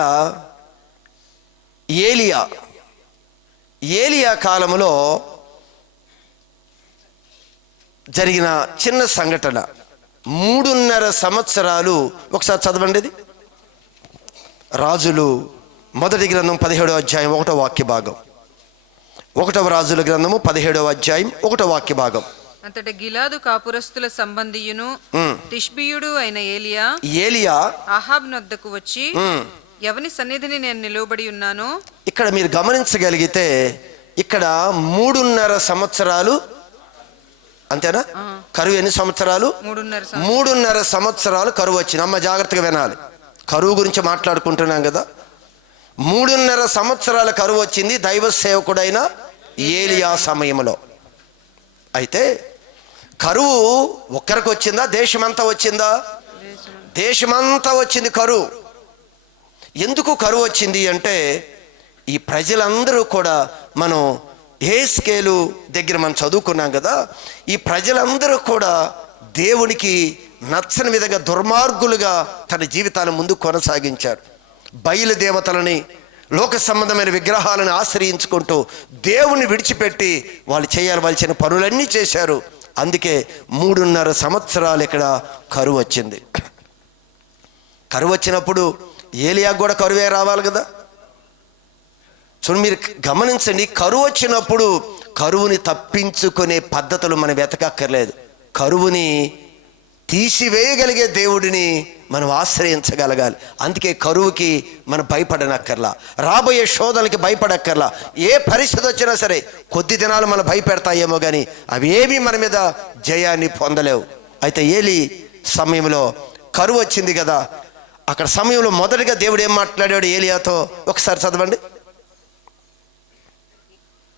ఏలియా కాలంలో జరిగిన చిన్న సంఘటన. 3.5 సంవత్సరాలు, ఒకసారి చదవండి ఇది. రాజులు మొదటి గ్రంథం 17వ అధ్యాయం 1వ వాక్య భాగం. 1వ రాజుల గ్రంథము 17వ అధ్యాయం 1వ వాక్య భాగం. అంతట గిలాదు కాపురస్తుల సంబంధియును తిష్బీయుడు అయిన ఏలియా అహాబ్ నొద్దకు వచ్చి, ఎవని సన్నిధిని నేను నిలవబడి ఉన్నానో. ఇక్కడ మీరు గమనించగలిగితే ఇక్కడ 3.5 సంవత్సరాలు, అంతేనా? కరువు ఎన్ని సంవత్సరాలు? 3.5 సంవత్సరాలు కరువు వచ్చింది. అమ్మ జాగ్రత్తగా వినాలి, కరువు గురించి మాట్లాడుకుంటున్నాం కదా. 3.5 సంవత్సరాల కరువు వచ్చింది దైవ సేవకుడైన ఏలియా సమయంలో. అయితే కరువు ఒక్కరికి వచ్చిందా? దేశమంతా వచ్చిందా? దేశమంతా వచ్చింది కరువు. ఎందుకు కరువు వచ్చింది అంటే, ఈ ప్రజలందరూ కూడా మనం యెహెజ్కేలు దగ్గర మనం చదువుకున్నాం కదా, ఈ ప్రజలందరూ కూడా దేవునికి నచ్చని విధంగా దుర్మార్గులుగా తన జీవితాన్ని ముందు కొనసాగించారు. బయలు దేవతలని, లోక సంబంధమైన విగ్రహాలను ఆశ్రయించుకుంటూ దేవుని విడిచిపెట్టి వాళ్ళు చేయవలసిన పనులన్నీ చేశారు. అందుకే 3.5 సంవత్సరాలు ఇక్కడ కరువు వచ్చింది. కరువు వచ్చినప్పుడు ఏలియా కూడా కరువే రావాలి కదా. చూడండి, మీరు గమనించండి, కరువు వచ్చినప్పుడు కరువుని తప్పించుకునే పద్ధతులు మనం వెతకక్కర్లేదు. కరువుని తీసివేయగలిగే దేవుడిని మనం ఆశ్రయించగలగాలి. అందుకే కరువుకి మనం భయపడనక్కర్లా, రాబోయే శోధనలకి భయపడక్కర్లా. ఏ పరిస్థితి వచ్చినా సరే కొద్ది దినాలు మనం భయపెడతాయేమో కానీ అవి ఏమీ మన మీద జయాన్ని పొందలేవు. అయితే ఏలి సమయంలో కరువు వచ్చింది కదా, అక్కడ సమయంలో మొదటిగా దేవుడు ఏం మాట్లాడాడు ఏలియాతో? ఒకసారి చదవండి.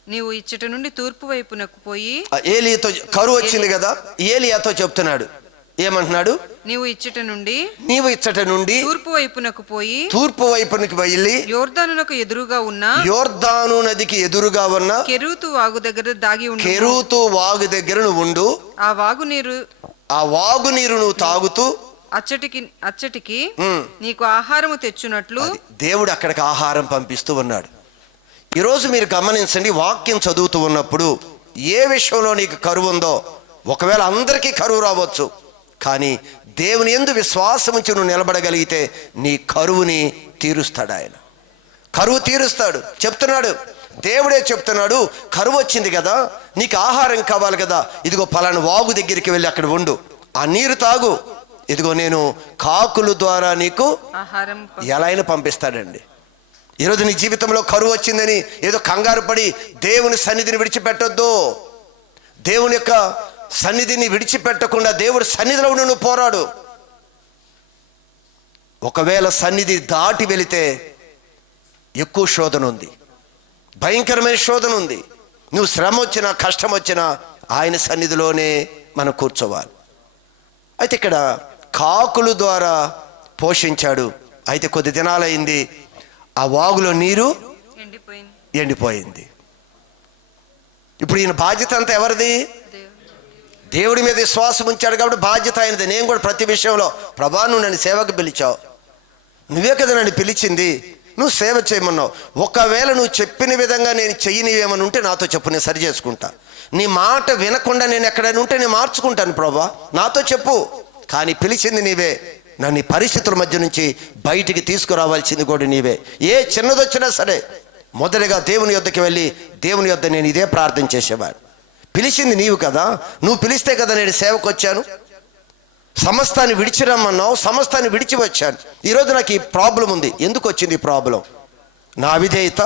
నీవు ఇచ్చట నుండి తూర్పు వైపునకు పోయి. ఏలియాతో కరువు వచ్చింది కదా, ఏలియాతో చెప్తున్నాడు, ఏమంటున్నాడు? నీవు ఇచ్చట నుండి తూర్పు వైపునకు పోయి, తూర్పు వైపునకు వెళ్ళి యోర్దాను నదికి ఎదురుగా ఉన్న కెరూతు వాగు దగ్గర దాగి ఉండు. కెరూతు వాగు దగ్గర నువ్వు ఉండు. ఆ వాగు నీరు నువ్వు తాగుతూ అచ్చటికి నీకు ఆహారము తెచ్చునట్లు దేవుడు అక్కడికి ఆహారం పంపిస్తూ ఉన్నాడు. ఈరోజు మీరు గమనించండి, వాక్యం చదువుతూ ఉన్నప్పుడు ఏ విషయంలో నీకు కరువు ఉందో, ఒకవేళ అందరికీ కరువు రావచ్చు, కానీ దేవుని యందు విశ్వాసం ఉంచి నువ్వు నిలబడగలిగితే నీ కరువుని తీరుస్తాడు. ఆయన కరువు తీరుస్తాడు. చెప్తున్నాడు, దేవుడే చెప్తున్నాడు, కరువు వచ్చింది కదా, నీకు ఆహారం కావాలి కదా, ఇదిగో పలానా వాగు దగ్గరికి వెళ్ళి అక్కడ ఉండు, ఆ నీరు తాగు, ఇదిగో నేను కాకుల ద్వారా నీకు ఆహారం ఎలా అయినా పంపిస్తాడండి. ఈరోజు నీ జీవితంలో కరువు వచ్చిందని ఏదో కంగారు పడి దేవుని సన్నిధిని విడిచిపెట్టొద్దు. దేవుని యొక్క సన్నిధిని విడిచిపెట్టకుండా దేవుడి సన్నిధిలో ఉండి నువ్వు పోరాడు. ఒకవేళ సన్నిధి దాటి వెళితే ఎక్కువ శోధన ఉంది, భయంకరమైన శోధన ఉంది. నువ్వు శ్రమ వచ్చినా కష్టం వచ్చినా ఆయన సన్నిధిలోనే మనం కూర్చోవాలి. అయితే ఇక్కడ కాకుల ద్వారా పోషించాడు. అయితే కొద్ది దినాలైంది, ఆ వాగులో నీరు ఎండిపోయింది. ఇప్పుడు ఈయన బాధ్యత అంతా ఎవరిది? దేవుడి మీద విశ్వాసం ఉంచాడు కాబట్టి బాధ్యత అయినది. నేను కూడా ప్రతి విషయంలో, ప్రభా నువ్వు నన్ను సేవకు పిలిచావు, నువ్వే కదా నన్ను పిలిచింది, నువ్వు సేవ చేయమన్నావు. ఒకవేళ నువ్వు చెప్పిన విధంగా నేను చెయ్యనివేమని ఉంటే నాతో చెప్పు, నేను సరి చేసుకుంటా. నీ మాట వినకుండా నేను ఎక్కడైనా ఉంటే నేను మార్చుకుంటాను ప్రభా, నాతో చెప్పు. కానీ పిలిచింది నీవే, నన్ను ఈ పరిస్థితుల మధ్య నుంచి బయటికి తీసుకురావాల్సింది కూడా నీవే. ఏ చిన్నదొచ్చినా సరే మొదటిగా దేవుని యొద్దకి వెళ్ళి దేవుని యొద్ద నేను ఇదే ప్రార్థన చేసేవాడు. పిలిచింది నీవు కదా, నువ్వు పిలిస్తే కదా నేను సేవకు వచ్చాను. సమస్తాన్ని విడిచిరమ్మన్నావు, సమస్తాన్ని విడిచి వచ్చాను. ఈరోజు నాకు ఈ ప్రాబ్లం ఉంది. ఎందుకు వచ్చింది ఈ ప్రాబ్లం? నా అవిధేయత,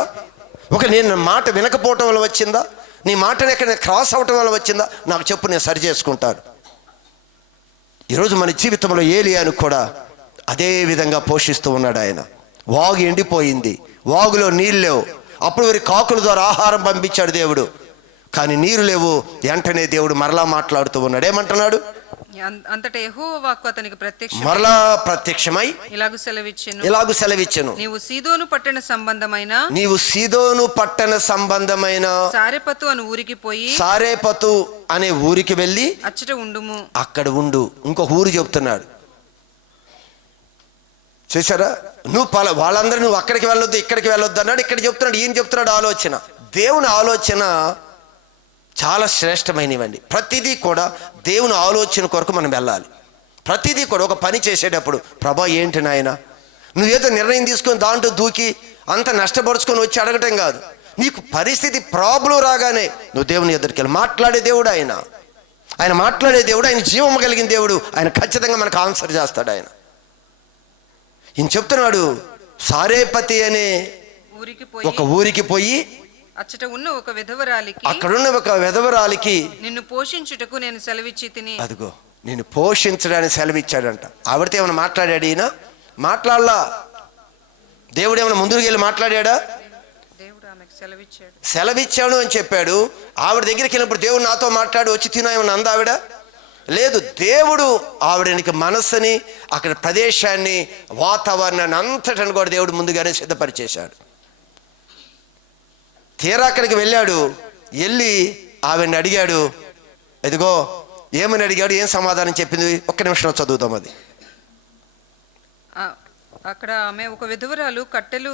నేను మాట వినకపోవటం వల్ల వచ్చిందా? నీ మాటను ఎక్కడ క్రాస్ అవటం వల్ల వచ్చిందా? నాకు చెప్పు, నేను సరి చేసుకుంటాను. ఈరోజు మన జీవితంలో ఏలియాను కూడా అదే విధంగా పోషిస్తూ ఉన్నాడు ఆయన. వాగు ఎండిపోయింది, వాగులో నీళ్ళు లేవు. అప్పుడు వారి కాకుల ద్వారా ఆహారం పంపించాడు దేవుడు, కానీ నీరు లేవు. వెంటనే దేవుడు మరలా మాట్లాడుతూ ఉన్నాడు. ఏమంటున్నాడు? అంతటా యెహోవా వాక్కు అతనికి మరలా ప్రత్యక్షమై ఇలాగు సెలవిచ్చెను, నీవు సీదోను పట్టణ సంబంధమైన సారెపతు అనే ఊరికి వెళ్ళి అచ్చట ఉండుము, అక్కడ ఉండు. ఇంకొక ఊరు చెప్తున్నాడు. చూసారా? వాళ్ళందరూ నువ్వు అక్కడికి వెళ్ళొద్దు, ఇక్కడికి వెళ్ళొద్దు అన్నాడు. ఇక్కడ చెప్తున్నాడు. ఈయన చెప్తున్నాడు ఆలోచన. దేవుని ఆలోచన చాలా శ్రేష్టమైనవండి. ప్రతిదీ కూడా దేవుని ఆలోచన కొరకు మనం వెళ్ళాలి. ప్రతిదీ కూడా ఒక పని చేసేటప్పుడు, ప్రభా ఏంటి నాయన, నువ్వేదో నిర్ణయం తీసుకొని దాంట్లో దూకి అంత నష్టపరుచుకొని వచ్చి అడగటం కాదు. నీకు పరిస్థితి ప్రాబ్లం రాగానే నువ్వు దేవుని ఎదురికి వెళ్ళి మాట్లాడే దేవుడు ఆయన మాట్లాడే దేవుడు, ఆయన జీవం కలిగిన దేవుడు. ఆయన ఖచ్చితంగా మనకు ఆన్సర్ చేస్తాడు. ఈయన చెప్తున్నాడు, సారేపతి అనే ఒక ఊరికి పోయి అక్కడున్న ఒక విధవరాలికి నిన్ను పోషించుటకు నేను సెలవిచ్చి తిని. అదిగో, నిన్ను పోషించడానికి సెలవిచ్చాడంట. ఆవిడతో ఏమైనా మాట్లాడాడు ఈయన? మాట్లాడలా. దేవుడు ఏమైనా ముందుకు వెళ్ళి మాట్లాడా? సెలవిచ్చాడు అని చెప్పాడు. ఆవిడ దగ్గరికి వెళ్ళినప్పుడు దేవుడు నాతో మాట్లాడు, వచ్చి తిన ఏమన్నా అందా ఆవిడ? లేదు. దేవుడు ఆవిడనికి మనస్సుని, అక్కడ ప్రదేశాన్ని, వాతావరణాన్ని అంతటని కూడా దేవుడు ముందుగానే సిద్ధపరిచేశాడు. తీరా అక్కడికి వెళ్ళాడు. వెళ్ళి ఆవిడని అడిగాడు. ఇదిగో ఏమని అడిగాడు, ఏం సమాధానం చెప్పింది? ఒక్క నిమిషంలో చదువుతాం. అది అక్కడ ఆమె ఒక విధవరాలు కట్టెలు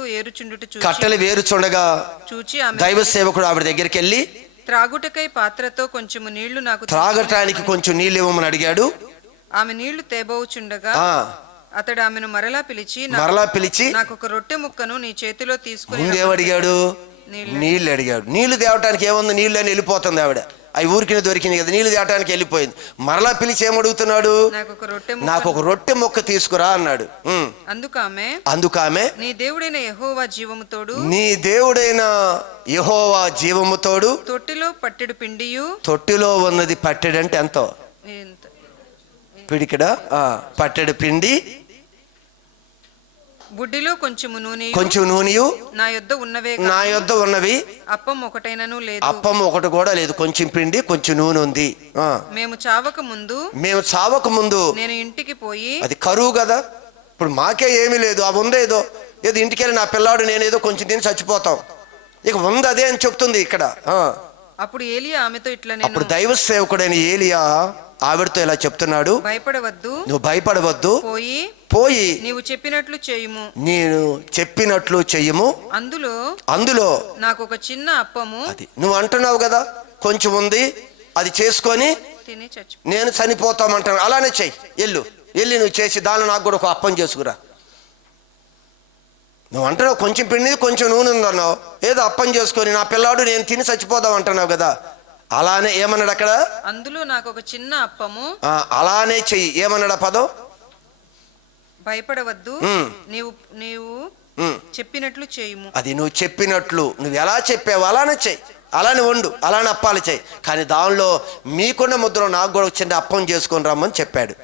వేరుచుండగా చూచి దైవ సేవకుడు ఆవిడ దగ్గరికి వెళ్ళి త్రాగుటకై పాత్రతో కొంచెం నీళ్లు నాకు త్రాగటానికి కొంచెం నీళ్ళు ఇవ్వమని అడిగాడు. ఆమె నీళ్లు తేబోచుండగా అతడు ఆమెను మరలా పిలిచి నాకు ఒక రొట్టె ముక్కను నీ చేతిలో తీసుకుని. ముందేమడిగాడు? నీళ్ళు అడిగాడు. నీళ్లు తేవటానికి ఏముంది, నీళ్ళు అని వెళ్ళిపోతుంది ఆవిడ. అవి ఊరికి దొరికింది కదా, నీళ్లు తేవటానికి వెళ్ళిపోయింది. మరలా పిలిచి ఏమడుగుతున్నాడు? నాకు ఒక రొట్టె ముక్క తీసుకురా అన్నాడు. అందుకామె నీ దేవుడైన యెహోవా జీవముతోడు తొట్టిలో పట్టెడు పిండియు, తొట్టిలో ఉన్నది పట్టెడంటే ఎంతో పిడికిడా, పట్టెడు పిండి, బుడ్డిలో కొంచెం నూనెయు నా యొద్ద ఉన్నవి అప్పం ఒకటైనను లేదు. అప్పం ఒకటి కూడా లేదు. కొంచెం పిండి, కొంచెం నూనె ఉంది. మేము చావక ముందు నేను ఇంటికి పోయి, అది కరువు కదా, ఇప్పుడు మాకే ఏమీ లేదు, అవి ఉందేదో ఏదో ఇంటికి వెళ్ళి నా పిల్లాడు నేనేదో కొంచెం తిని చచ్చిపోతాం, ఇక ఉంది అదే అని చెప్తుంది ఇక్కడ. అప్పుడు ఏలియా ఆమెతో ఇట్లా, అప్పుడు దైవ సేవకుడైన ఏలియా ఆవిడతో ఇలా చెప్తున్నాడు, నువ్వు భయపడవద్దు, పోయి నీవు చెప్పినట్లు చేయుము, నేను చెప్పినట్లు చెయ్యము. అందులో నాకు ఒక చిన్న అప్పము, అది నువ్వు అంటున్నావు కదా కొంచెం ఉంది, అది చేసుకొని నేను చనిపోతామంటాను, అలానే చెయ్యి. వెళ్ళి నువ్వు చేసి దానిలో నాకు కూడా ఒక అప్పం చేసుకురా. నువ్వు అంటున్నావు కొంచెం పిండి కొంచెం నూనె ఉందన్నావు, ఏదో అప్పం చేసుకొని నా పిల్లాడు నేను తిని చచ్చిపోదాం అంటున్నావు కదా, అలానే ఏమన్నాడు అక్కడ? అందులో నాకు ఒక చిన్న అప్పము, అలానే చెయ్యి. ఏమన్నాడు ఆ పదం? భయపడవద్దు, నీవు చెప్పినట్లు చేయుము. అది నువ్వు చెప్పినట్లు, నువ్వు ఎలా చెప్పావు అలానే చెయ్యి, అలానే వండు, అలానే అప్పాలు చెయ్యి. కానీ దానిలో మీకున్న ముద్ర నాకు కూడా చిన్న అప్పం చేసుకొని రమ్మని చెప్పాడు.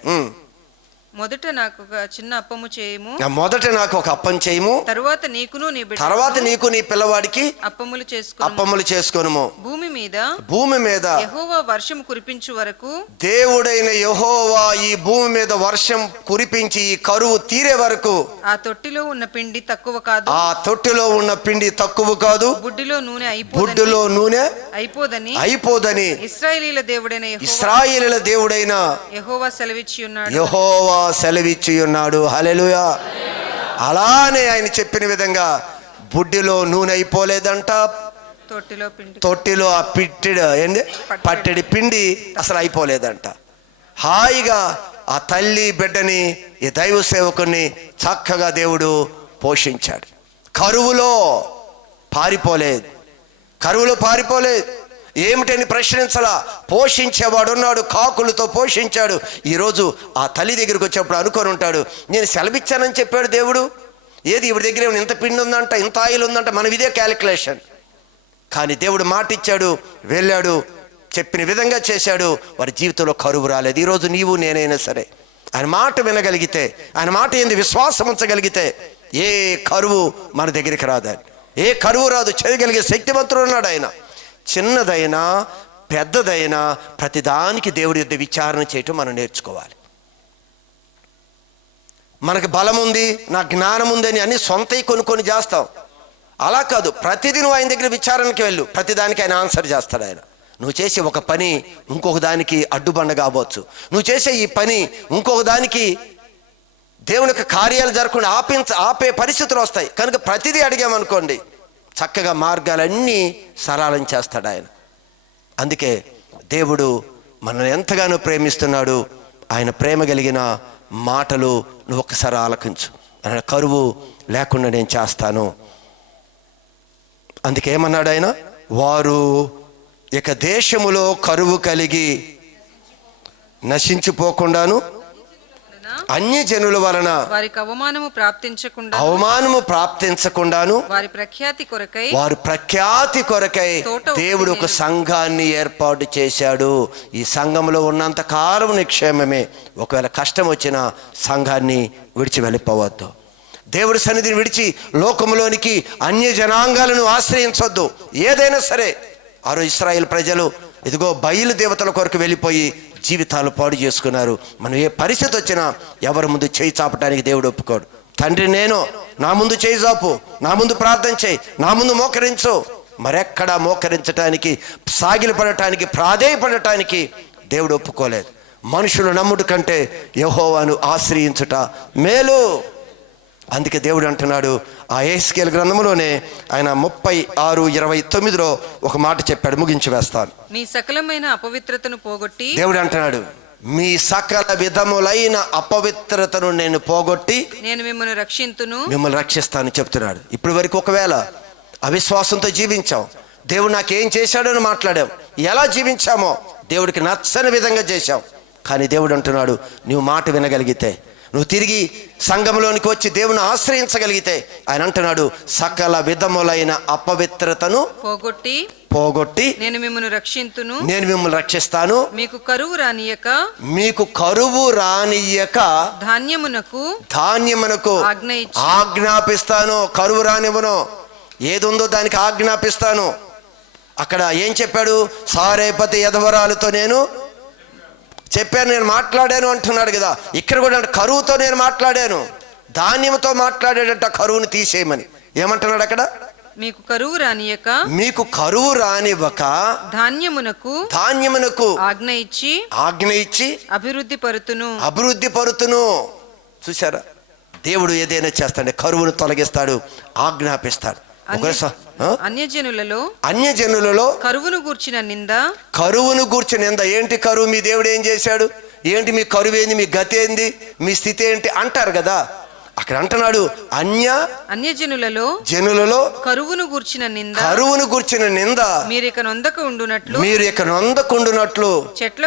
మొదట నాకు ఒక చిన్న అప్పము చేయము, మొదట నాకు ఒక అప్పం చేయము, తరువాత నీకును నీ బిడ్డకును తర్వాత నీకు నీ పిల్లవాడికి అప్పములు చేసుకొనుము. భూమి మీద యెహోవా వర్షం కురిపించు వరకు, దేవుడైన యెహోవా ఈ భూమి మీద వర్షం కురిపించి ఈ కరువు తీరే వరకు ఆ తొట్టిలో ఉన్న పిండి తక్కువ కాదు, ఆ తొట్టిలో ఉన్న పిండి తక్కువ కాదు, బుడ్డిలో నూనె బుడ్డులో నూనె అయిపోదని ఇశ్రాయేలీల దేవుడైన యెహోవా సెలవిచ్చి ఉన్నాడు. యెహోవా సెలవిచ్చి ఉన్నాడు. హల్లెలూయా. అలానే ఆయన చెప్పిన విధంగా బుడ్డిలో నూనె అయిపోలేదంట, తొట్టిలో ఆ పట్టెడి పిండి అసలు అయిపోలేదంట. హాయిగా ఆ తల్లి బిడ్డని, ఈ దైవ సేవకుని చక్కగా దేవుడు పోషించాడు. కరువులో పారిపోలేదు. ఏమిటని ప్రశ్నించలా. పోషించేవాడు ఉన్నాడు, కాకులతో పోషించాడు. ఈరోజు ఆ తల్లి దగ్గరికి వచ్చేప్పుడు అనుకొని ఉంటాడు, నేను సెలవిచ్చానని చెప్పాడు దేవుడు. ఏది ఇవి దగ్గర ఇంత పిండి ఉందంట, ఇంత ఆయిల్ ఉందంట, మనం ఇదే క్యాలిక్యులేషన్. కానీ దేవుడు మాట ఇచ్చాడు, వెళ్ళాడు, చెప్పిన విధంగా చేశాడు. వారి జీవితంలో కరువు రాలేదు. ఈరోజు నీవు నేనైనా సరే ఆయన మాట వినగలిగితే, ఆయన మాట ఏంది విశ్వాసం ఉంచగలిగితే ఏ కరువు మన దగ్గరికి రాదు. ఏ కరువు రాదు. చేయగలిగే శక్తివంతుడు ఉన్నాడు ఆయన. చిన్నదైనా పెద్దదైనా ప్రతిదానికి దేవుడి యొద్ద విచారణ చేయటం మనం నేర్చుకోవాలి. మనకు బలం ఉంది, నా జ్ఞానం ఉంది అని అన్ని సొంతవి కొనుక్కొని చేస్తాం. అలా కాదు. ప్రతిదీ నువ్వు ఆయన దగ్గర విచారణకి వెళ్ళు, ప్రతిదానికి ఆయన ఆన్సర్ చేస్తాడు. ఆయన నువ్వు చేసే ఒక పని ఇంకొక దానికి అడ్డుబండ కావచ్చు. నువ్వు చేసే ఈ పని ఇంకొక దానికి దేవుని యొక్క కార్యాలు జరగకుండా ఆపే పరిస్థితులు వస్తాయి. కనుక ప్రతిదీ అడిగామనుకోండి, చక్కగా మార్గాలన్నీ సరళం చేస్తాడు ఆయన. అందుకే దేవుడు మనల్ని ఎంతగానో ప్రేమిస్తున్నాడు. ఆయన ప్రేమ కలిగిన మాటలు నువ్వు ఒక్కసారి ఆలకించు. ఆయన కరువు లేకుండా నేను చేస్తాను. అందుకేమన్నాడు ఆయన, వారు ఇక దేశములో కరువు కలిగి నశించిపోకుండాను అన్య జనుల వలన వారికి అవమానము ప్రాప్తించకుండాను వారి ప్రఖ్యాతి కొరకై దేవుడు ఒక సంఘాన్ని ఏర్పాటు చేశాడు. ఈ సంఘంలో ఉన్నంత కాలం నిక్షేమమే. ఒకవేళ కష్టం వచ్చినా సంఘాన్ని విడిచి వెళ్ళిపోవద్దు. దేవుడి సన్నిధిని విడిచి లోకంలోనికి అన్య జనాంగాలను ఆశ్రయించొద్దు. ఏదైనా సరే, ఆరో ఇశ్రాయేలు ప్రజలు ఇదిగో బయలు దేవతల కొరకు వెళ్ళిపోయి జీవితాలు పాడు చేసుకున్నారు. మనం ఏ పరిస్థితి వచ్చినా ఎవరి ముందు చేయి చాపటానికి దేవుడు ఒప్పుకోడు. తండ్రి నేను, నా ముందు చేయి చాపు, నా ముందు ప్రార్థన చేయి, నా ముందు మోకరించు. మరెక్కడా మోకరించటానికి, సాగిలపడటానికి, ప్రాధేయపడటానికి దేవుడు ఒప్పుకోలేదు. మనుషులు నమ్ముడు కంటే యెహోవాను ఆశ్రయించుట మేలు. అందుకే దేవుడు అంటున్నాడు, ఆ యెహెజ్కేలు గ్రంథంలోనే ఆయన 36:29 ఒక మాట చెప్పాడు. ముగించి వేస్తాను. మీ సకలమైన అపవిత్రతను పోగొట్టి, దేవుడు అంటున్నాడు, మీ సకల విధములైన అపవిత్రతను నేను పోగొట్టి నేను మిమ్మల్ని రక్షిస్తాను చెప్తున్నాడు. ఇప్పటి వరకు ఒకవేళ అవిశ్వాసంతో జీవించాం, దేవుడు నాకేం చేశాడని మాట్లాడాం, ఎలా జీవించామో దేవుడికి నచ్చని విధంగా చేశాం. కానీ దేవుడు అంటున్నాడు, నువ్వు మాట వినగలిగితే, నువ్వు తిరిగి సంఘంలోనికి వచ్చి దేవుని ఆశ్రయించగలిగితే, ఆయన అంటున్నాడు, సకల విధములైన అపవిత్రతను పోగొట్టి నేను మిమ్మల్ని రక్షిస్తాను. మీకు కరువు రానియక ధాన్యమునకు ఆజ్ఞాపిస్తాను. కరువు రానివ్వను. ఏది ఉందో దానికి ఆజ్ఞాపిస్తాను. అక్కడ ఏం చెప్పాడు? సారేపతి యధవరాలతో నేను చెప్పాను, నేను మాట్లాడాను అంటున్నాడు కదా. ఇక్కడ కూడా కరువుతో నేను మాట్లాడాను, ధాన్యంతో మాట్లాడాడంట కరువును తీసేయమని. ఏమంటున్నాడు అక్కడ? మీకు కరువు రానివ్వక ధాన్యమునకు ఆజ్ఞ ఇచ్చి అభివృద్ధి పరుతును. చూసారా, దేవుడు ఏదైనా చేస్తాడు, కరువును తొలగిస్తాడు, ఆజ్ఞాపిస్తాడు. అన్యజనులలో కరువును గూర్చిన నింద. ఏంటి కరువు? మీ దేవుడు ఏం చేశాడు? ఏంటి మీ కరువు ఏంది? మీ గతి ఏంది? మీ స్థితి ఏంటి అంటారు కదా. అక్కడ అంటున్నాడు, జనులలో కరువును గూర్చిన నింద మీరు ఇక నొందకుండునట్లు చెట్ల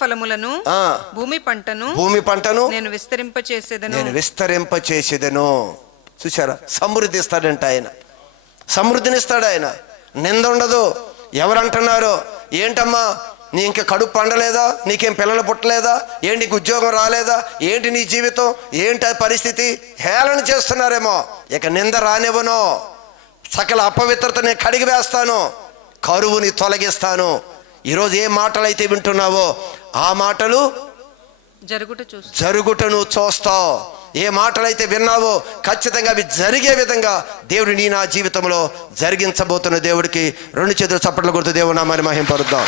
ఫలములను భూమి పంటను నేను విస్తరింపచేసేదను. చూసారా, సమృద్ధి ఇస్తాడంట ఆయన. సమృద్ధినిస్తాడు ఆయన. నింద ఉండదు. ఎవరంటున్నారో ఏంటమ్మా నీ ఇంకా కడుపు పండలేదా? నీకేం పిల్లలు పుట్టలేదా? ఏంటి నీకు ఉద్యోగం రాలేదా? ఏంటి నీ జీవితం? ఏంటి ఆ పరిస్థితి? హేళన చేస్తున్నారేమో. ఇక నింద రానివ్వను, సకల అపవిత్రతని కడిగి వేస్తాను, కరువుని తొలగిస్తాను. ఈరోజు ఏ మాటలు అయితే వింటున్నావో ఆ మాటలు జరుగుట నువ్వు చూస్తావు. ఏ మాటలైతే విన్నావో ఖచ్చితంగా అవి జరిగే విధంగా దేవుడు నీ నా జీవితంలో జరిగించబోతున్న దేవుడికి 2 చేతులు చప్పట్లు కొడుతూ దేవుడు నామాన్ని మహింపరుద్దాం.